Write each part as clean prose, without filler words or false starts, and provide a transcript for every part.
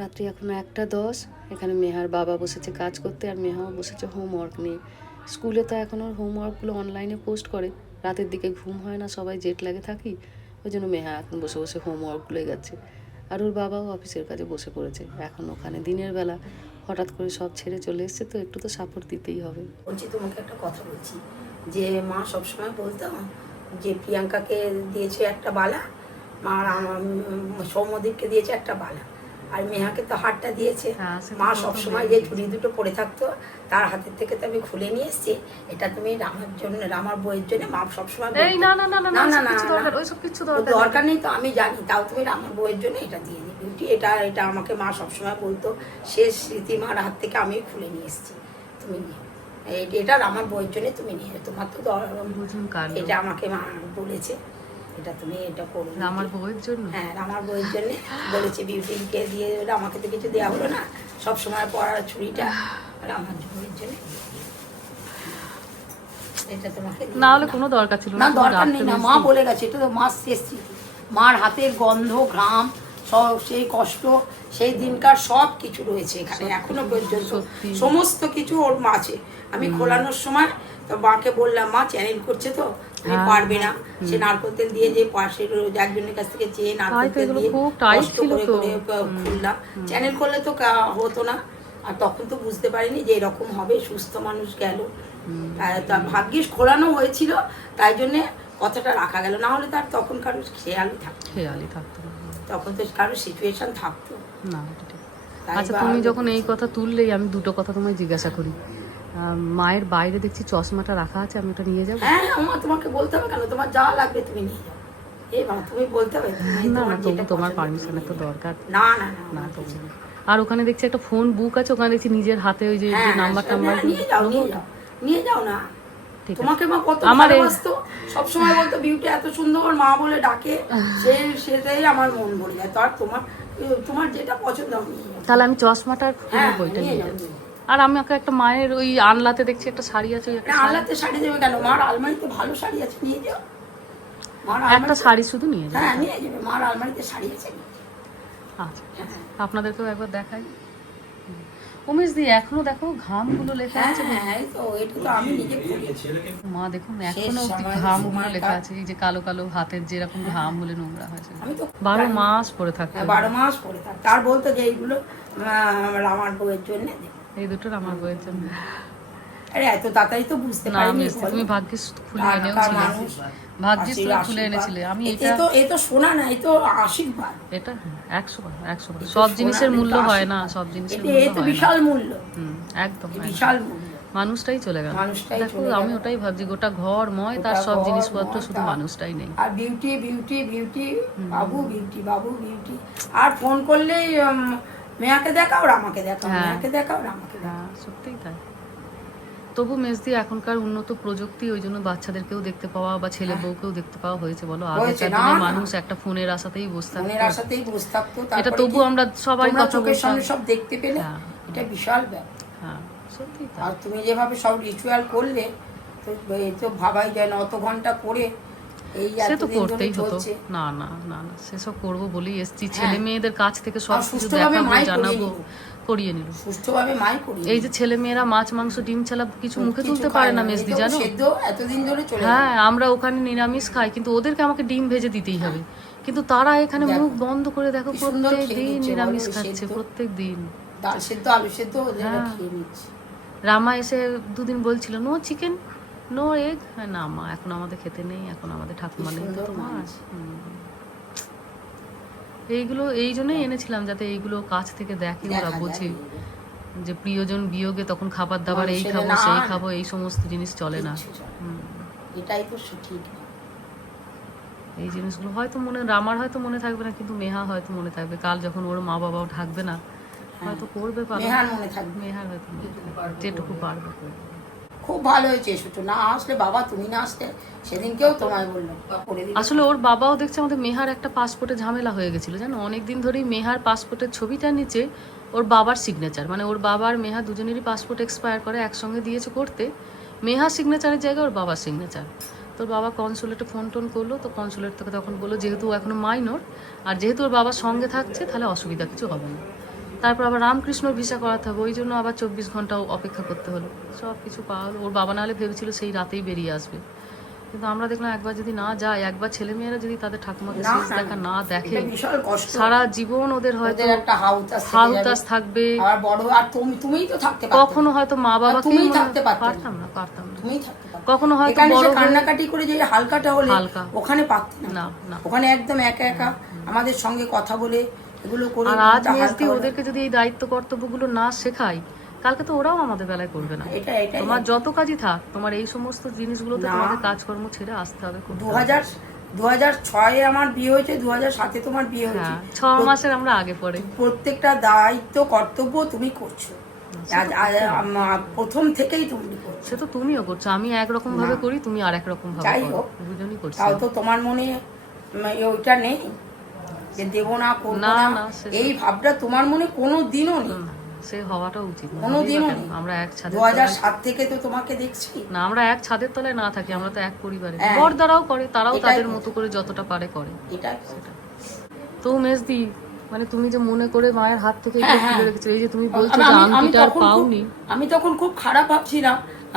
রাত্রি এখন 1:10। এখানে মেহার বাবা বসেছে কাজ করতে আর মেহাও বসেছে হোমওয়ার্ক নিয়ে। স্কুলে তো এখন ওর হোমওয়ার্কগুলো অনলাইনে পোস্ট করে, রাতের দিকে ঘুম হয় না, সবাই জেট লাগে থাকি, ওই জন্য মেহা এখন বসে বসে হোমওয়ার্কগুলো এগাচ্ছে। আর ওর বাবাও অফিসের কাজে বসে পড়েছে এখন ওখানে। দিনের বেলা হঠাৎ করে সব ছেড়ে চলে এসছে, তো একটু তো সাপোর্ট দিতেই হবে। বলছি তোমাকে একটা কথা বলছি, যে মা সবসময় বলতো যে প্রিয়াঙ্কাকে দিয়েছে একটা বালা, মা সৌম্যদীপকে দিয়েছে একটা বালা, আর মেহাকে তো হারটা দিয়েছে। মা সবসময় যে চুড়ি দুটো পরে থাকতো তার হাতের থেকে তো আমি খুলে নিয়ে এসেছি, এটা তুমি রামার জন্য, রামার বইয়ের জন্য মা সবসময় দরকার নেই তো আমি জানি, তাও তুমি রামার বইয়ের জন্য এটা দিয়ে দিবি। এটা এটা আমাকে মা সবসময় বলতো, শেষ স্মৃতি মার হাত থেকে আমি খুলে নিয়ে এসেছি, তুমি নিয়ে এটা আমার বইয়ের জন্য তুমি নিয়ে, তোমার তো এটা আমাকে মা বলেছে, এটা তুমি এটা করো আমার বইয়ের জন্য। হ্যাঁ আমার বইয়ের জন্য বলেছে, বিউটিকে দিয়ে আমাকে তো কিছু দেওয়া হলো না, সবসময় পড়ার ছুরিটা আর আমার বইয়ের জন্য এটা তোমাকে না হলে কোনো দরকার ছিল না, দরকার নেই না, মা বলে গেছে, এটা তো মার শেষ স্মৃতি, মার হাতের গন্ধ ঘাম সব, সেই কষ্ট, সেই দিনকার সব কিছু রয়েছে এখানে এখনো পর্যন্ত, সমস্ত কিছু ওর মা আছে। আমি খোলানোর সময় তো মাকে বললাম, মা চ্যানেল করছে তো তুমি পারবে না, সে নারকেল তেল দিয়ে যে পাশের একজনের কাছ থেকে চেয়ে নারকেল তেল দিয়ে কষ্ট করে করে খুললাম, চ্যানেল করলে তো হতো না। আর তখন তো বুঝতে পারিনি যে এরকম হবে, সুস্থ মানুষ গেল, ভাগ্যিস খোলানো হয়েছিল, তাই জন্যে কথাটা রাখা গেল, না হলে তার তখন কারোর খেয়ালই থাকতো, তখন তো কারোর সিচুয়েশন থাকতো না। আচ্ছা তুমি যখন এই কথা তুললেই আমি দুটো কথা তোমায় জিজ্ঞাসা করি। মায়ের বাইরে দেখছি চশমাটা রাখা আছে, আমি ওটা নিয়ে যাবো? হ্যাঁ আমার তোমাকে বলতে হবে কেন, তোমার যা লাগবে তুমি নিয়ে যাও, এই মা তুমি বলতে হবে না, তোমার পারমিশনের তো দরকার। না না না তো আর ওখানে দেখছি একটা ফোন বুক আছে, ওখানে দেখছি নিজের হাতে ওই যে নাম্বার নিয়ে যাও না। তোমাকে মা কত ভালোবাসতো, সবসময় বলতো বিউটি এত সুন্দর মা বলে ডাকে, সেটাই আমার মন ভরে যায়। তো আর তোমার যেটা পছন্দ তাহলে আমি চশমাটার বইটা নিয়ে যাবো। আর আমি ওকে একটা মায়ের ওই আনলাতে দেখছি একটা শাড়ি আছে, ওই আনলাতে শাড়ি দেবে কেন, মার আলমারিতে ভালো শাড়ি আছে, নিয়ে যাও। একটা শাড়ি শুধু নিয়ে যাবে? হ্যাঁ নিয়ে যাবে, মার আলমারিতে শাড়ি আছে। আচ্ছা আপনাদেরকেও একবার দেখাই। উমেশ দি এখনো দেখো ঘামগুলো লেখা আছে। হ্যাঁ তো এটা তো আমি নিজে মা দেখুন এখনো ঘামগুলো লেখা আছে, এই যে কালো কালো হাতের যেরকম ঘাম হলে নোংরা হয়েছে। আমি তো 12 মাস পরে থাকতে, 12 মাস পরে থাক, তার বলতো যে এইগুলো আমার বউয়ের জন্য, এই দুটো আমার বউয়ের জন্য। আরে এত তাড়াতাড়ি তো বুঝতে পারিনি, তুমি ভাগ্যিস খুলে এনেছিলে, ভাগ্যিস তুমি খুলে এনেছিলে। আমি এই তো শোনা না, এই তো আশীর্বাদ, এটা 100 সব জিনিসের মূল্য হয় না, সব জিনিসের মূল্য হয় না, বিশাল মূল্য, একদম বিশাল মূল্য, মানুষটাই চলে গেল। দেখো আমি ওটাই ভাবছি, গোটা ঘর ময়, তার সব জিনিসপত্র, শুধু মানুষটাই নেই। আর বিউটি বিউটি বিউটি বাবু, বিউটি বাবু বিউটি, আর ফোন করলেই মেয়াকে দেখাও আমাকে দেখাও, মেয়াকে দেখাও আমাকে দেখাও, সত্যিই তাই। তবু মেজদি এখনকার উন্নত প্রযুক্তি, ওই জন্য বাচ্চাদেরকেও দেখতে পাওয়া বা ছেলে বউকেও দেখতে পাওয়া হয়েছে। বলো আগেকার দিনে মানুষ একটা ফোনের আশাতেই বসে থাকতো, এটা তবু আমরা সবাই চোখের সামনে সব দেখতে পেলে, এটা বিশাল ব্যাপার। হ্যাঁ সত্যি। আর তুমি যেভাবে সব রিচুয়াল করলে তো এই তো ভাবাই যায় না, অত ঘন্টা করে এই সে তো করতেই হতো। না না না না সেসব করবো বলেই এসছি, ছেলে মেয়েদের কাছ থেকে সব কিছু দেখাবো, জানাবো, করিয়ে নিল সুষ্ঠুভাবে মাই করিয়ে। এই যে ছেলে মেয়েরা মাছ মাংস ডিম ছাড়া কিছু মুখে তুলতে পারে না মেজদি, জানো? এতদিন ধরে চলে, হ্যাঁ আমরা ওখানে নিরামিষ খাই, কিন্তু ওদেরকে আমাকে ডিম ভেজে দিতেই হবে, কিন্তু তারা এখানে মুখ বন্ধ করে দেখো প্রত্যেক দিন নিরামিষ খাচ্ছে, প্রত্যেক দিন ডাল সেদ্ধ আলু সেদ্ধ খেয়ে নিচ্ছে। রামা এসে দুদিন বলছিল নো চিকেন নো এগ, না মা এখন আমাদের খেতে নেই, এখন আমাদের ঠাকুমা নেই তো তোমার। এইগুলো এই জন্যই এনেছিলাম, যাতে এইগুলো কাছ থেকে দেখে, ওরা বোঝে যে প্রিয়জন বিয়োগে তখন খাবার দাবার এই খাবো সেই খাবো, এই সমস্ত জিনিস চলে না। এটাই তো ঠিক, এই জিনিসগুলো হয়তো রামার হয়তো মনে থাকবে না, কিন্তু মেহা হয়তো মনে থাকবে। কাল যখন ওর মা বাবাও থাকবে না, হয়তো করবে, মেহার মনে থাকবে, মেহার হয়তো যেটুকু পারবে। খুব ভালো হয়েছে এসোটো, না আসলে বাবা তুমি না আসলে সেদিনকেও তোমায় বললাম। আসলে ওর বাবাও দেখছে আমাদের মেহার একটা পাসপোর্টে ঝামেলা হয়ে গেছিল, জানো? অনেকদিন ধরেই মেহার পাসপোর্টের ছবিটার নিচে ওর বাবার সিগনেচার, মানে ওর বাবার মেহা দুজনেরই পাসপোর্ট এক্সপায়ার করে একসঙ্গে দিয়েছে করতে, মেহা সিগনেচারের জায়গায় ওর বাবার সিগনেচার। তোর বাবা কনসুলেটে ফোন টোন করলো, তো কনসুলেট থেকে তখন বললো যেহেতু এখনো মাইনর আর যেহেতু ওর বাবার সঙ্গে থাকছে তাহলে অসুবিধা কিছু হবে না। তারপর আবার রামকৃষ্ণর ভিসা করাতে হবে, ওই জন্য আবার 24 ঘন্টা অপেক্ষা করতে হলো। সব কিছু পাওয়া হলো। ওর বাবা নাহলে ভেবেছিল সেই রাতেই বেরিয়ে আসবে, কিন্তু আমরা দেখলাম একবার যদি না যায়, একবার ছেলেমেয়েরা যদি তাদের ঠাকুমাকে না, শেষ না, দেখা না দেখে, এটা বিশাল কষ্ট। সারা জীবন ওদের হয়তো ওদের একটা হাউতাস থেকে হাহুতাস যাবে। থাকবে। আর বড়, আর তুমিই তো থাকতে পারতে কখনো হয়তো মা বাবাকে তুমিই থাকতে পারতে না। পারতাম না। তুমিই থাকতে পারতে। কখনো হয়তো এখানে বড় সে হয়ে- কান্নাকাটি করে যে হালকাটা হলে হালকা। ওখানে পারতে না। না না। ওখানে একদম একা একা আমাদের সঙ্গে কথা বলে এগুলো করে আর আজ মনটা মেজদি হালকা হলো। ওদেরকে যদি এই দায়িত্ব কর্তব্যগুলো না শেখাই, কালকে তো ওরাও আমাদের বেলায় করবে না। এটা তোমার যত কাজই থাক, তোমার এই সমস্ত জিনিসগুলোতে না। তোমাদের কাজকর্ম ছেড়ে আসতে হবে। 2006-এ আমার বিয়ে হয়েছে, 2007-এ তোমার বিয়ে হয়েছে। হ্যাঁ, 6 মাসের আমরা আগে পরে। প্রত্যেকটা দায়িত্ব কর্তব্য তুমি করছো, প্রথম থেকেই তুমি করছো। সে তো তুমিও করছো, আমি একরকম ভাবে করি, তুমি আর এক রকম ভাবে যাই করো, হোক, দুজনই করছি। তাও তো তোমার মনে ওইটা নেই যে দেবো না, করবো না, না, না, সে- এই ভাবটা তোমার মনে কোনো দিনও নেই। সে হওয়াটা উচিত না। কোনোদিনও কেন? নেই। আমরা এক ছাদের 2007 থেকে তো তোমাকে দেখছি। না, আমরা এক ছাদের তলায় না থাকি, আমরা তো এক পরিবারে। হ্যাঁ। বড়দারাও করে, তারাও এটাই তাদের কথা। মতো করে যতটা পারে করে। এটা তো মেজদি, মানে তুমি যে মনে করে মায়ের হাত থেকে হ্যাঁ, এগুলো হ্যাঁ। তুলে রেখেছো, এই যে তুমি বলছো যে আমি আংটিটা আর তখন পাওনি, আমি তখন খুব খারাপ ভাবছিলাম,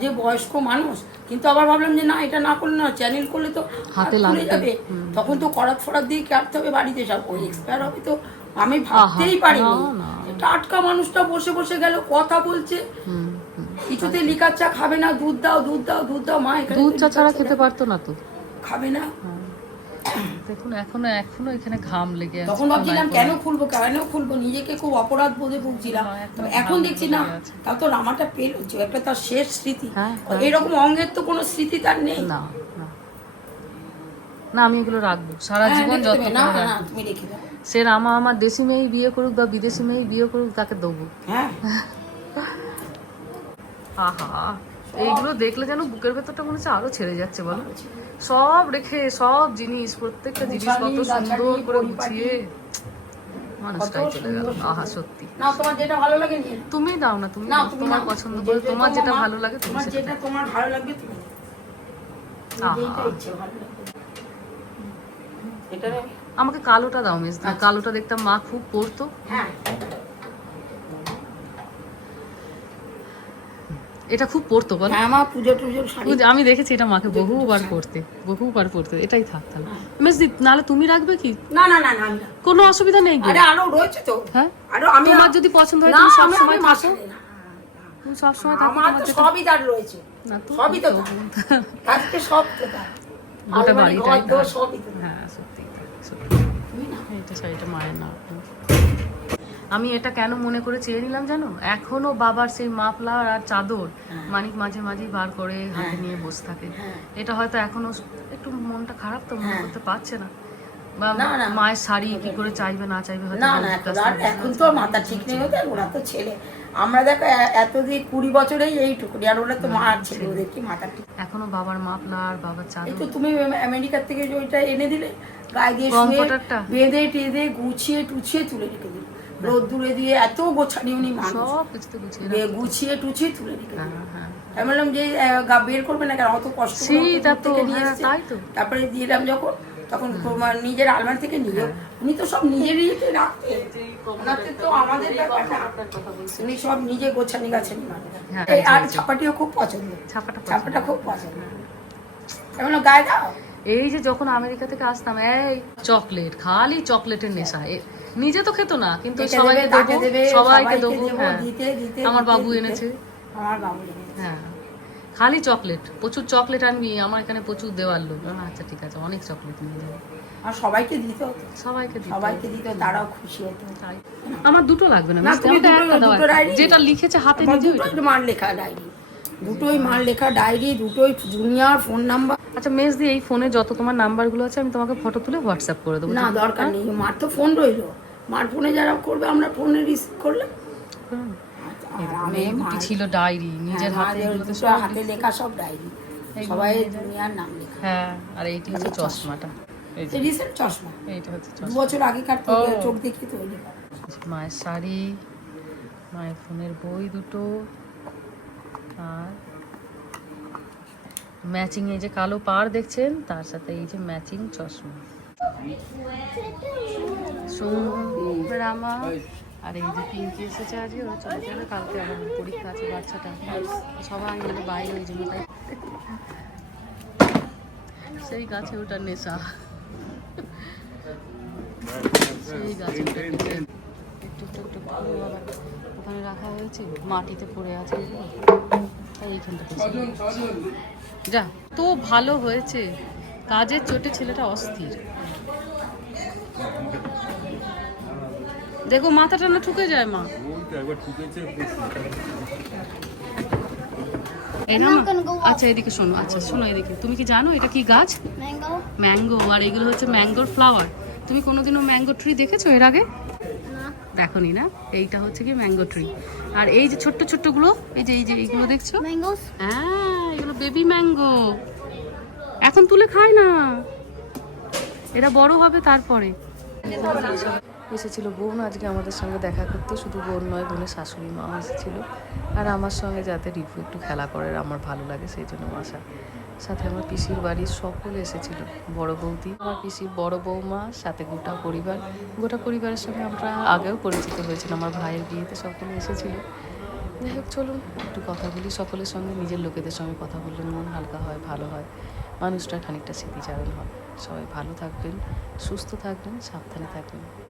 যে বয়স্ক মানুষ, কিন্তু আবার ভাবলাম যে না, এটা না করলে না, চ্যানেল করলে তো হাতে হাত লাগবে। খুলে যাবে। তখন তো করাত ফরাত দিয়ে কাটতে হবে বাড়িতে, সব ওই এক্সপায়ার হবে, তো আমি ভাবতেই পারিনি। না, না। টাটকা মানুষটা বসে বসে গেল, কথা বলছে, কিছুতে লিকার চা খাবে না, দুধ দাও দুধ দাও দুধ দাও, মা এখানে দুধ তো চা লিকার ছাড়া চা খেতে পারতো না তো। খাবে না। দেখুন এখনো এখানে ঘাম লেগে আছে। তখন ভাবছিলাম কেন খুলবো, নিজেকে খুব অপরাধ বোধে ভুগছিলাম। তবে এখন দেখছি না, তাও তো রামাটা পেল হচ্ছে একটা তার শেষ স্মৃতি। হ্যাঁ, এরকম অঙ্গের তো কোনো স্মৃতি তার নেই। না না না, আমি এগুলো রাখবো সারা হ্যাঁ, জীবন, রেখে যত দেবে। না না, তুমি রেখে দাও। সে আমার দেশি মেয়ে বিয়ে করুক বা বিদেশি মেয়ে বিয়ে করুক, তাকে দেবো। হ্যাঁ, আহা, এইগুলো দেখলে যেন বুকের ভেতরটা মনে হচ্ছে আরো ছেড়ে যাচ্ছে, বলো। সব রেখে, সব জিনিস, প্রত্যেকটা জিনিসপত্র সুন্দর করে গুছিয়ে মানুষটাই চলে গেল। আহা, সত্যি। না, তোমার যেটা ভালো লাগে নিয়ে নাও। তুমি দাও না, তুমি না, দাও, তুমি তোমার নাও। পছন্দ করে, তোমার যেটা ভালো লাগে তুমি তোমার সেটা যেটা তোমার ভালো লাগবে তুমি নাও। আহা। যেটা ইচ্ছে ভালো লাগবে। এটা নাও। আমাকে কালোটা দাও মিস, কালোটা দেখতাম মা খুব পরতো। হ্যাঁ, এটা খুব পরতো, বলো। হ্যাঁ, আমার পুজো টুজোর শাড়ি। আমি দেখেছি এটা মাকে বহুবার পরতে, এটাই থাক তাহলে। মিস দি, নাহলে তুমি রাখবে কি? না না না না, আমি না। কোনো অসুবিধা নেই গো। আরে আরো রয়েছে তো। হ্যাঁ, আরো আমি তোমার যদি পছন্দ হয় না, তুমি সব আমি সময় থাকো, মাঝখানে না। তুমি সব সময় থাকো, আমার তোমার তো যেটা- সবই তার রয়েছে, না তো, সবই তো তার। আজকে সব তো তার। গোটা আলমারি, বাড়িটাই ঘর দোর তার। সবই তো তার। হ্যাঁ, সত্যি সত্যি। তুমি না। এটা শাড়িটা মায়ের না। আমি এটা কেন মনে করে চেয়ে নিলাম জানো, এখনো বাবার সেই মাফলার আর চাদর মানিক মাঝে মাঝেই বার করে হাতে নিয়ে বসে থাকে। এটা হয়তো এখনো একটু মনটা খারাপ, তো মনে করতে পারছে না। বা না, না। মায়ের শাড়ি কি করে চাইবে না চাইবে হয়তো না না, বৌদির কাছ থেকে এখন তো মাথা ঠিক নেই ওদের, ওরা তো ছেলে। আমরা দেখো এতদিন 20 বছরেই এইটুকুনি, আর ওরা তো মা আর ছেলে, ওদের কি মাথা ঠিক। এখনো বাবার মাফলার, বাবার এই চাদর। তো তুমি আমেরিকার থেকে যে ওইটা এনে দিলে, গায়ে দিয়ে শুয়ে কমফোর্টারটা? বেঁধে টেঁধে গুছিয়ে টুছিয়ে তুলে রেখে দিল, রোদ্দুরে দিয়ে, এত গোছানি উনি মানুষ, সব কিছুতে গুছিয়ে গুছিয়ে টুছিয়ে তুলে রেখে দিল। হ্যাঁ, হ্যাঁ। আমি বললাম যে বের করবে না কেন, অত কষ্ট করে সেইটা দূর তো, থেকে নিয়ে হ্যাঁ, এসেছে। তাই তো। তারপরে দিলাম যখন, তখন তোমার নিজের আলমারি থেকে নিয়ে, উনি তো সব নিজেরই রাখতেন, ওনাতে তো আমাদের ব্যাপার না। উনি সব নিজে গোছানি গাছানি মানুষ। হ্যাঁ, এই আর ছাপাটিও খুব পছন্দ, ছাপাটা খুব পছন্দ। আমি বললাম গায়ে দাও। এই যে যখন আমেরিকা থেকে আসতাম, এই চকলেট, খালি চকলেটের নেশা। নিজে তো খেতো না, কিন্তু এটা সবাইকে দেবে, তাকে দেবো, দেবে, সবাইকে দেবো। দেবো, হ্যাঁ, দিতে দিতে আমার দিতে বাবু দিতে। এনেছে। আমার বাবু এনেছে। হ্যাঁ, খালি চকলেট, প্রচুর চকলেট আনবি, আমার এখানে প্রচুর দেওয়ার লোক। আচ্ছা ঠিক আছে, অনেক চকলেট নিয়ে যাবো। আর সবাইকে দিত, সবাইকে দিত, তারাও খুশি হতো। তাই। আমার দুটো লাগবে না, না, মিস, তুমি আমাকে একটা দাও, দুটো ডায়েরি যেটা লিখেছে হাতে আমার নিজে। দুটোই মার লেখা ডায়েরি, দুটোই মার লেখা ডায়েরি, দুটোই দুনিয়ার ফোন নাম্বার। আচ্ছা মেস দি, এই ফোনে যত তোমার নাম্বারগুলো আছে আমি তোমাকে ফটো তুলে হোয়াটসঅ্যাপ করে দেবো। না, দরকার নেই, মার তো ফোন রইলো, মার ফোনে যারা করবে আমরা ফোনে রিসিভ করলাম। আর আমি দুটি ছিল ডায়েরি, নিজের হাতে এগুলোতে দুটো হাতে লেখা সব ডায়েরি, সবাই দুনিয়ার নাম লেখা। হ্যাঁ, আর এইটি হচ্ছে চশমাটা, এই যে রিসেন্ট চশমা, এইটা হচ্ছে 2 বছর আগেকার তো, চোখ দেখি তো ওই লেখা। মায়ের শাড়ি, মায়ের ফোনের বই দুটো, আর ম্যাচিং এই যে কালো পাড় দেখছেন, তার সাথে এই যে ম্যাচিং চশমা। রামা আর এই যে পিঙ্কি এসেছে আজকে, ওরা চলে যাবে কালকে, আবার পরীক্ষা আছে বাচ্চাটা, সবাই মিলে বাইরে, ওই জন্য তাই সেই গাছে ওটার নেশা, সেই গাছে ওটার নেশা। একটু একটু একটু করে আবার ওখানে রাখা হয়েছে, মাটিতে পড়ে আছে এগুলো, তাই এইখানটাতে যা। তো ভালো হয়েছে, কাজের চোটে ছেলেটা অস্থির। দেখো মাথাটা না ঠুকে যায় মা, এই না মা? আচ্ছা এদিকে শোনো, আচ্ছা শোনো এদিকে, তুমি কি জানো এটা কি গাছ? Mango mango. আর এগুলো হচ্ছে ম্যাঙ্গোর ফ্লাওয়ার। তুমি কোনোদিনও ম্যাঙ্গো ট্রি দেখেছো এর আগে? না দেখোনি না? এইটা হচ্ছে কি ম্যাঙ্গো ট্রি। আর এই যে ছোট্ট ছোট্টগুলো, এই যে এইগুলো দেখছো, ম্যাঙ্গোস হ্যাঁ এগুলো বেবি ম্যাঙ্গো, এখন তুলে খায় না, এরা বড় হবে তারপরে। এসেছিল বোন আজকে আমাদের সঙ্গে দেখা করতে, শুধু বোন নয়, বোনের শাশুড়ি মা এসেছিল। আর আমার সঙ্গে যাতে রিভু একটু খেলা করে, আমার ভালো লাগে সেই জন্য আসা। সাথে আমার পিসির বাড়ির সকলে এসেছিল, বড় বৌদি, আমার পিসির বড় বৌমা, সাথে গোটা পরিবার। গোটা পরিবারের সঙ্গে আমরা আগেও পরিচিত হয়েছিলাম, আমার ভাইয়ের বিয়েতে সকলে এসেছিল। যাই হোক চলুন একটু কথা বলি সকলের সঙ্গে, নিজের লোকেদের সঙ্গে কথা বললে মন হালকা হয়, ভালো হয়, মানুষটার খানিকটা স্মৃতিচারণ হয়। সবাই ভালো থাকবেন, সুস্থ থাকবেন, সাবধানে থাকবেন।